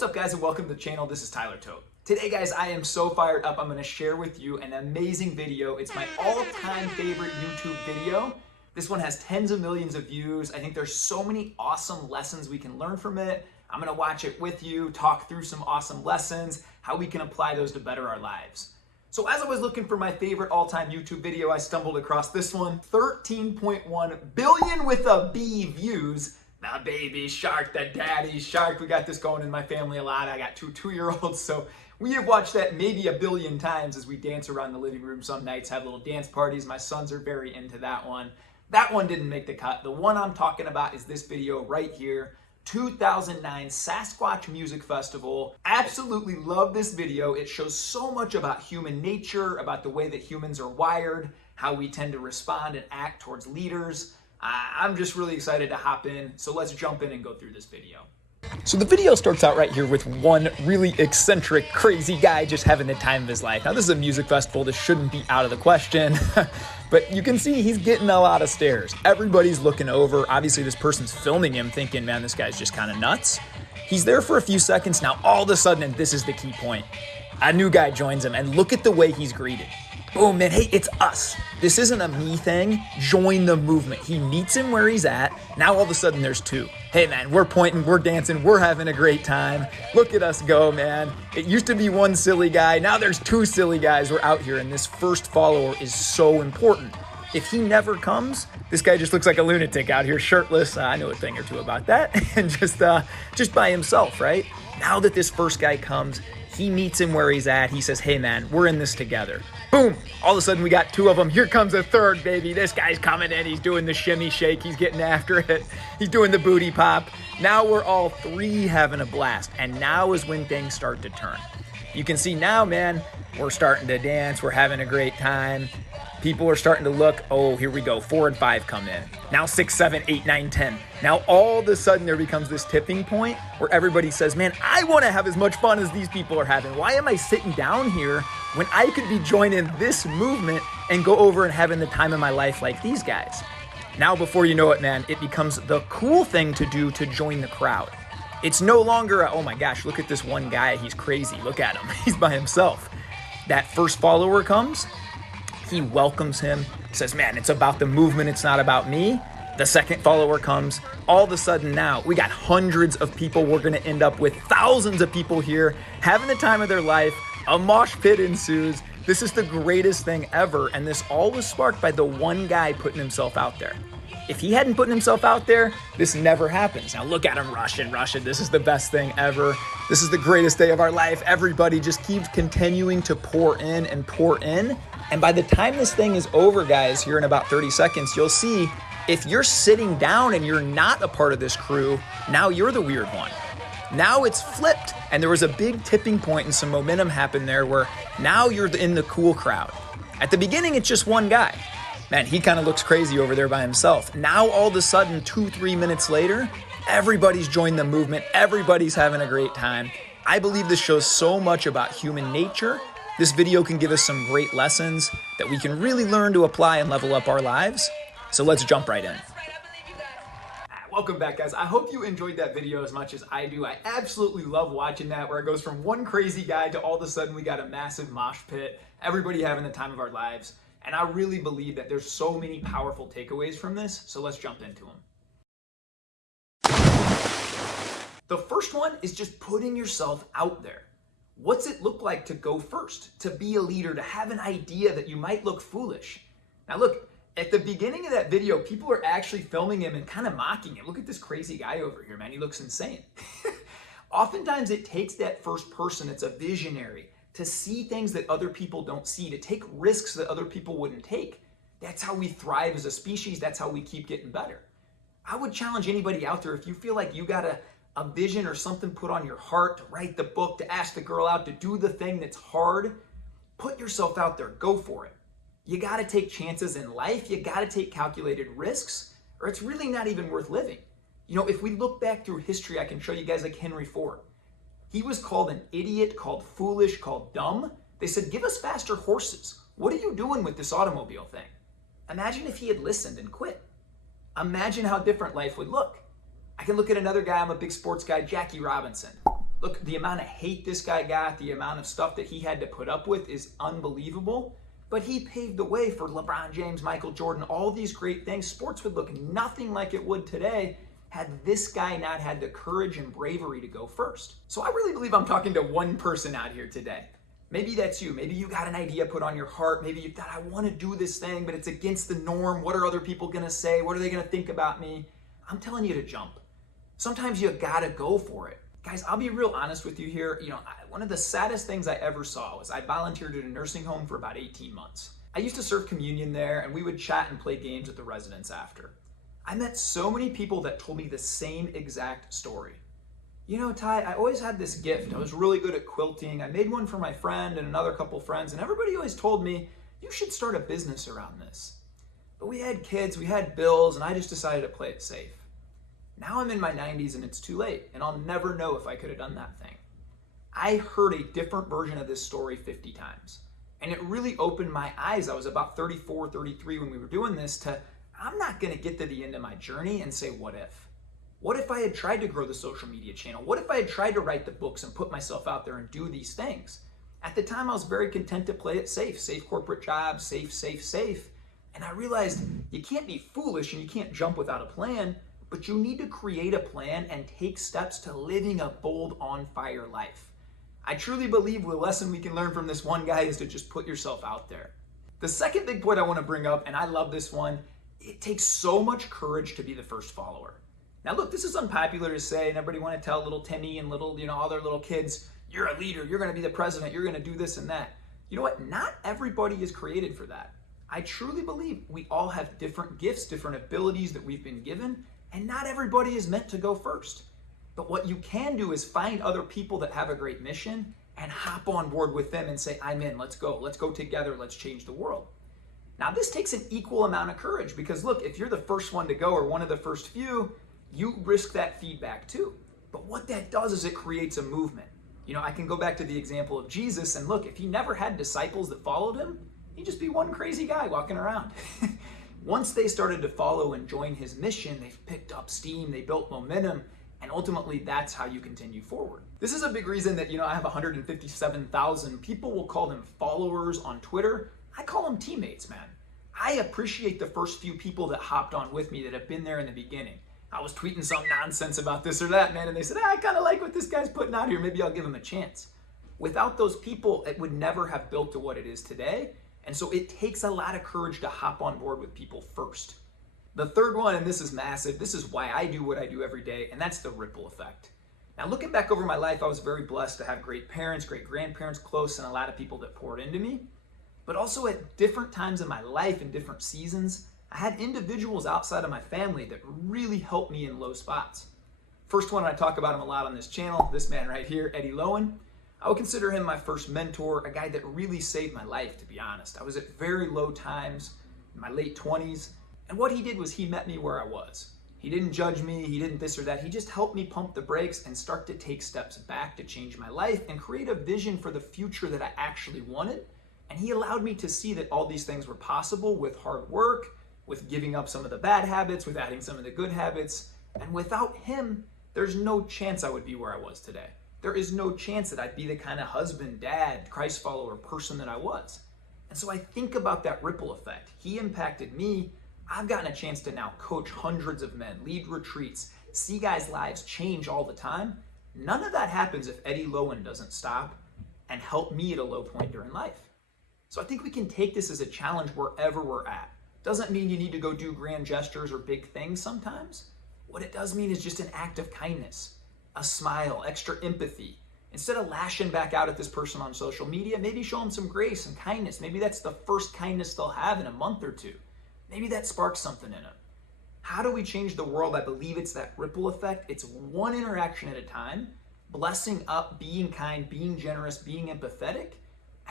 What's up, guys, and welcome to the channel. This is Tyler Tote. Today, guys, I am so fired up. I'm going to share with you an amazing video. It's my all-time favorite YouTube video. This one has tens of millions of views. I think there's so many awesome lessons we can learn from it. I'm going to watch it with you, talk through some awesome lessons, how we can apply those to better our lives. So as I was looking for my favorite all-time YouTube video, I stumbled across this one. 13.1 billion with a B views. The baby shark, the daddy shark. We got this going in my family a lot. I got two 2-year-olds, so we have watched that maybe a billion times as we dance around the living room some nights, have little dance parties. My sons are very into that one. That one didn't make the cut. The one I'm talking about is this video right here. 2009 Sasquatch Music Festival. Absolutely love this video. It shows so much about human nature, about the way that humans are wired, how we tend to respond and act towards leaders. I'm just really excited to hop in, so let's jump in and go through this video. So the video starts out right here with one really eccentric, crazy guy just having the time of his life. Now, this is a music festival. This shouldn't be out of the question, but you can see he's getting a lot of stares. Everybody's looking over. Obviously, this person's filming him thinking, man, this guy's just kind of nuts. He's there for a few seconds. Now, all of a sudden, and this is the key point, a new guy joins him, and look at the way he's greeted. Boom, man, hey, it's us. This isn't a me thing. Join the movement. He meets him where he's at. Now all of a sudden there's two. Hey, man, we're pointing, we're dancing, we're having a great time. Look at us go, man. It used to be one silly guy. Now there's two silly guys. We're out here, and this first follower is so important. If he never comes, this guy just looks like a lunatic out here, shirtless. I know a thing or two about that. And just by himself, right? Now that this first guy comes, he meets him where he's at. He says, hey, man, we're in this together. Boom. All of a sudden, we got two of them. Here comes a third, baby. This guy's coming in. He's doing the shimmy shake. He's getting after it. He's doing the booty pop. Now we're all three having a blast. And now is when things start to turn. You can see now, man, we're starting to dance. We're having a great time. People are starting to look. Oh, here we go. 4 and 5 come in. Now 6, 7, 8, 9, 10. Now all of a sudden there becomes this tipping point where everybody says, man, I want to have as much fun as these people are having. Why am I sitting down here when I could be joining this movement and go over and having the time of my life like these guys? Now, before you know it, man, it becomes the cool thing to do to join the crowd. It's no longer a, oh my gosh, look at this one guy. He's crazy. Look at him. He's by himself. That first follower comes. He welcomes him, says, man, it's about the movement. It's not about me. The second follower comes. All of a sudden now, we got hundreds of people. We're going to end up with thousands of people here having the time of their life. A mosh pit ensues. This is the greatest thing ever. And this all was sparked by the one guy putting himself out there. If he hadn't put himself out there, this never happens. Now look at him rushing. This is the best thing ever. This is the greatest day of our life. Everybody just keeps continuing to pour in and pour in. And by the time this thing is over, guys, here in about 30 seconds, you'll see if you're sitting down and you're not a part of this crew, now you're the weird one. Now it's flipped. And there was a big tipping point and some momentum happened there where now you're in the cool crowd. At the beginning, it's just one guy. Man, he kind of looks crazy over there by himself. Now, all of a sudden, 2-3 minutes later, everybody's joined the movement. Everybody's having a great time. I believe this shows so much about human nature. This video can give us some great lessons that we can really learn to apply and level up our lives. So let's jump right in. Welcome back, guys. I hope you enjoyed that video as much as I do. I absolutely love watching that, where it goes from one crazy guy to all of a sudden we got a massive mosh pit, everybody having the time of our lives. And I really believe that there's so many powerful takeaways from this, so let's jump into them. The first one is just putting yourself out there. What's it look like to go first, to be a leader, to have an idea that you might look foolish? Now look, at the beginning of that video, people are actually filming him and kind of mocking him. Look at this crazy guy over here, man. He looks insane. Oftentimes it takes that first person that's a visionary to see things that other people don't see, to take risks that other people wouldn't take. That's how we thrive as a species. That's how we keep getting better. I would challenge anybody out there, if you feel like you got a vision or something put on your heart, to write the book, to ask the girl out, to do the thing that's hard, put yourself out there, go for it. You got to take chances in life. You got to take calculated risks, or it's really not even worth living. You know, if we look back through history, I can show you guys like Henry Ford. He was called an idiot, called foolish, called dumb. They said, give us faster horses. What are you doing with this automobile thing? Imagine if he had listened and quit. Imagine how different life would look. I can look at another guy, I'm a big sports guy, Jackie Robinson. Look, the amount of hate this guy got, the amount of stuff that he had to put up with is unbelievable. But he paved the way for LeBron James, Michael Jordan, all these great things. Sports would look nothing like it would today had this guy not had the courage and bravery to go first. So I really believe I'm talking to one person out here today. Maybe that's you. Maybe you got an idea put on your heart. Maybe you thought, I want to do this thing, but it's against the norm. What are other people going to say? What are they going to think about me? I'm telling you to jump. Sometimes you got to go for it. Guys, I'll be real honest with you here. One of the saddest things I ever saw was I volunteered at a nursing home for about 18 months. I used to serve communion there, and we would chat and play games with the residents after. I met so many people that told me the same exact story. Ty, I always had this gift. I was really good at quilting. I made one for my friend and another couple friends, and everybody always told me, you should start a business around this. But we had kids, we had bills, and I just decided to play it safe. Now I'm in my 90s and it's too late, and I'll never know if I could have done that thing. I heard a different version of this story 50 times, and it really opened my eyes. I was about 34, 33 when we were doing this to, I'm not gonna get to the end of my journey and say, what if? What if I had tried to grow the social media channel? What if I had tried to write the books and put myself out there and do these things? At the time, I was very content to play it safe corporate jobs, safe. And I realized you can't be foolish and you can't jump without a plan, but you need to create a plan and take steps to living a bold, on-fire life. I truly believe the lesson we can learn from this one guy is to just put yourself out there. The second big point I want to bring up, and I love this one, it takes so much courage to be the first follower. Now look, this is unpopular to say, and everybody want to tell little Timmy and little, other little kids, you're a leader, you're going to be the president, you're going to do this and that. You know what? Not everybody is created for that. I truly believe we all have different gifts, different abilities that we've been given, and not everybody is meant to go first. But what you can do is find other people that have a great mission and hop on board with them and say, I'm in, let's go together, let's change the world. Now this takes an equal amount of courage because look, if you're the first one to go or one of the first few, you risk that feedback too. But what that does is it creates a movement. I can go back to the example of Jesus and look, if he never had disciples that followed him, he'd just be one crazy guy walking around. Once they started to follow and join his mission, they picked up steam, they built momentum, and ultimately that's how you continue forward. This is a big reason that, I have 157,000. People will call them followers on Twitter. I call them teammates, man. I appreciate the first few people that hopped on with me that have been there in the beginning. I was tweeting some nonsense about this or that, man, and they said, I kind of like what this guy's putting out here. Maybe I'll give him a chance. Without those people, it would never have built to what it is today. And so it takes a lot of courage to hop on board with people first. The third one, and this is massive, this is why I do what I do every day, and that's the ripple effect. Now, looking back over my life, I was very blessed to have great parents, great grandparents close, and a lot of people that poured into me. But also at different times in my life, in different seasons, I had individuals outside of my family that really helped me in low spots. First one, I talk about him a lot on this channel, this man right here, Eddie Lowen. I would consider him my first mentor, a guy that really saved my life, to be honest. I was at very low times, in my late 20s, and what he did was he met me where I was. He didn't judge me, he didn't this or that, he just helped me pump the brakes and start to take steps back to change my life and create a vision for the future that I actually wanted. And he allowed me to see that all these things were possible with hard work, with giving up some of the bad habits, with adding some of the good habits. And without him, there's no chance I would be where I was today. There is no chance that I'd be the kind of husband, dad, Christ follower person that I was. And so I think about that ripple effect. He impacted me. I've gotten a chance to now coach hundreds of men, lead retreats, see guys' lives change all the time. None of that happens if Eddie Lowen doesn't stop and help me at a low point during life. So I think we can take this as a challenge wherever we're at. Doesn't mean you need to go do grand gestures or big things sometimes. What it does mean is just an act of kindness, a smile, extra empathy. Instead of lashing back out at this person on social media, maybe show them some grace and kindness. Maybe that's the first kindness they'll have in a month or two. Maybe that sparks something in them. How do we change the world? I believe it's that ripple effect. It's one interaction at a time, blessing up, being kind, being generous, being empathetic.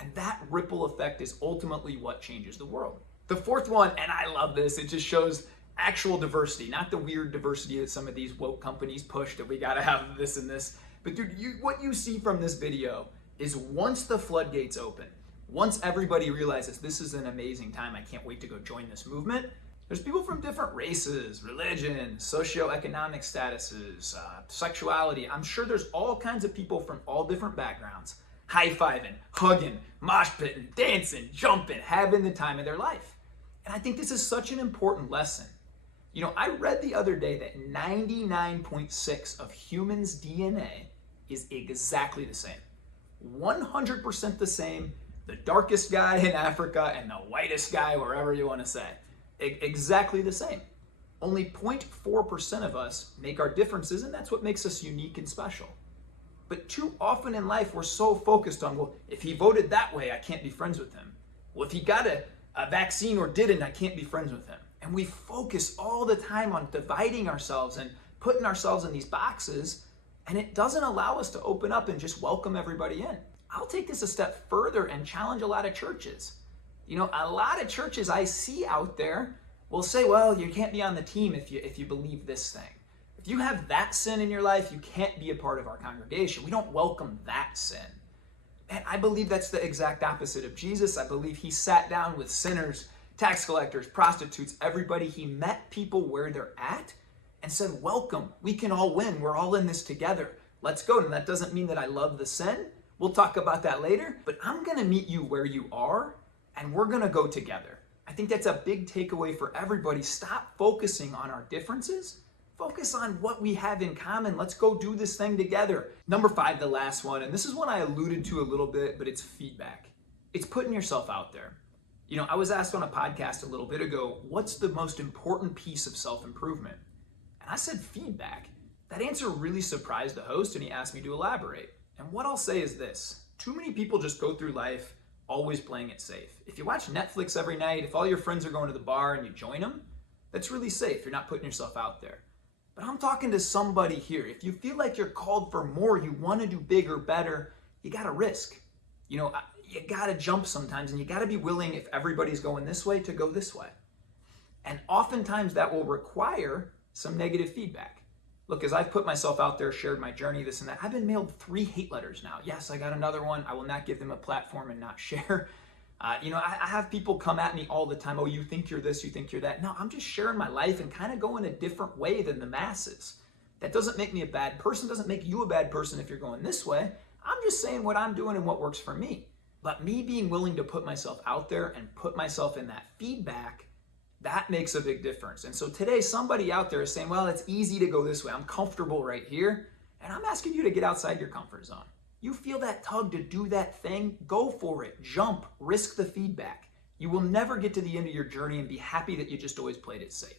And that ripple effect is ultimately what changes the world. The fourth one, and I love this, it just shows actual diversity, not the weird diversity that some of these woke companies push that we gotta have this and this. But dude, what you see from this video is once the floodgates open, once everybody realizes this is an amazing time, I can't wait to go join this movement, There's people from different races, religion, socioeconomic statuses, sexuality. I'm sure there's all kinds of people from all different backgrounds, high-fiving, hugging, mosh pitting, dancing, jumping, having the time of their life. And I think this is such an important lesson. You know, I read the other day that 99.6 of humans' DNA is exactly the same. 100% the same, the darkest guy in Africa and the whitest guy wherever you want to say. Exactly the same. Only 0.4% of us make our differences, and that's what makes us unique and special. But too often in life, we're so focused on, well, if he voted that way, I can't be friends with him. Well, if he got a vaccine or didn't, I can't be friends with him. And we focus all the time on dividing ourselves and putting ourselves in these boxes, and it doesn't allow us to open up and just welcome everybody in. I'll take this a step further and challenge a lot of churches. You know, a lot of churches I see out there will say, well, you can't be on the team if you believe this thing. If you have that sin in your life, you can't be a part of our congregation. We don't welcome that sin. And I believe that's the exact opposite of Jesus. I believe he sat down with sinners, tax collectors, prostitutes, everybody. He met people where they're at and said, welcome, we can all win. We're all in this together. Let's go. And that doesn't mean that I love the sin. We'll talk about that later, but I'm going to meet you where you are and we're going to go together. I think that's a big takeaway for everybody. Stop focusing on our differences. Focus on what we have in common. Let's go do this thing together. Number 5, the last one, and this is one I alluded to a little bit, but it's feedback. It's putting yourself out there. You know, I was asked on a podcast a little bit ago, what's the most important piece of self-improvement? And I said feedback. That answer really surprised the host, and he asked me to elaborate. And what I'll say is this: too many people just go through life always playing it safe. If you watch Netflix every night, if all your friends are going to the bar and you join them, that's really safe. You're not putting yourself out there. But I'm talking to somebody here. If you feel like you're called for more, you want to do bigger, better, you got to risk. You know, you got to jump sometimes, and you got to be willing, if everybody's going this way, to go this way. And oftentimes that will require some negative feedback. Look, as I've put myself out there, shared my journey, this and that, I've been mailed 3 hate letters now. Yes, I got another one. I will not give them a platform and not share. You know, I have people come at me all the time. Oh, you think you're this, you think you're that. No, I'm just sharing my life and kind of going a different way than the masses. That doesn't make me a bad person, doesn't make you a bad person if you're going this way. I'm just saying what I'm doing and what works for me. But me being willing to put myself out there and put myself in that feedback, that makes a big difference. And so today, somebody out there is saying, well, it's easy to go this way. I'm comfortable right here. And I'm asking you to get outside your comfort zone. You feel that tug to do that thing, go for it. Jump, risk the feedback. You will never get to the end of your journey and be happy that you just always played it safe.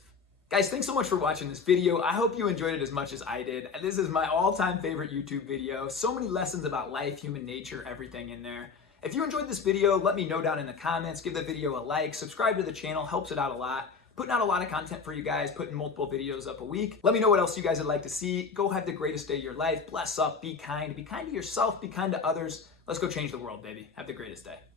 Guys, thanks so much for watching this video. I hope you enjoyed it as much as I did. This is my all-time favorite YouTube video. So many lessons about life, human nature, everything in there. If you enjoyed this video, let me know down in the comments. Give the video a like, subscribe to the channel, helps it out a lot. Putting out a lot of content for you guys, putting multiple videos up a week. Let me know what else you guys would like to see. Go have the greatest day of your life. Bless up, be kind to yourself, be kind to others. Let's go change the world, baby. Have the greatest day.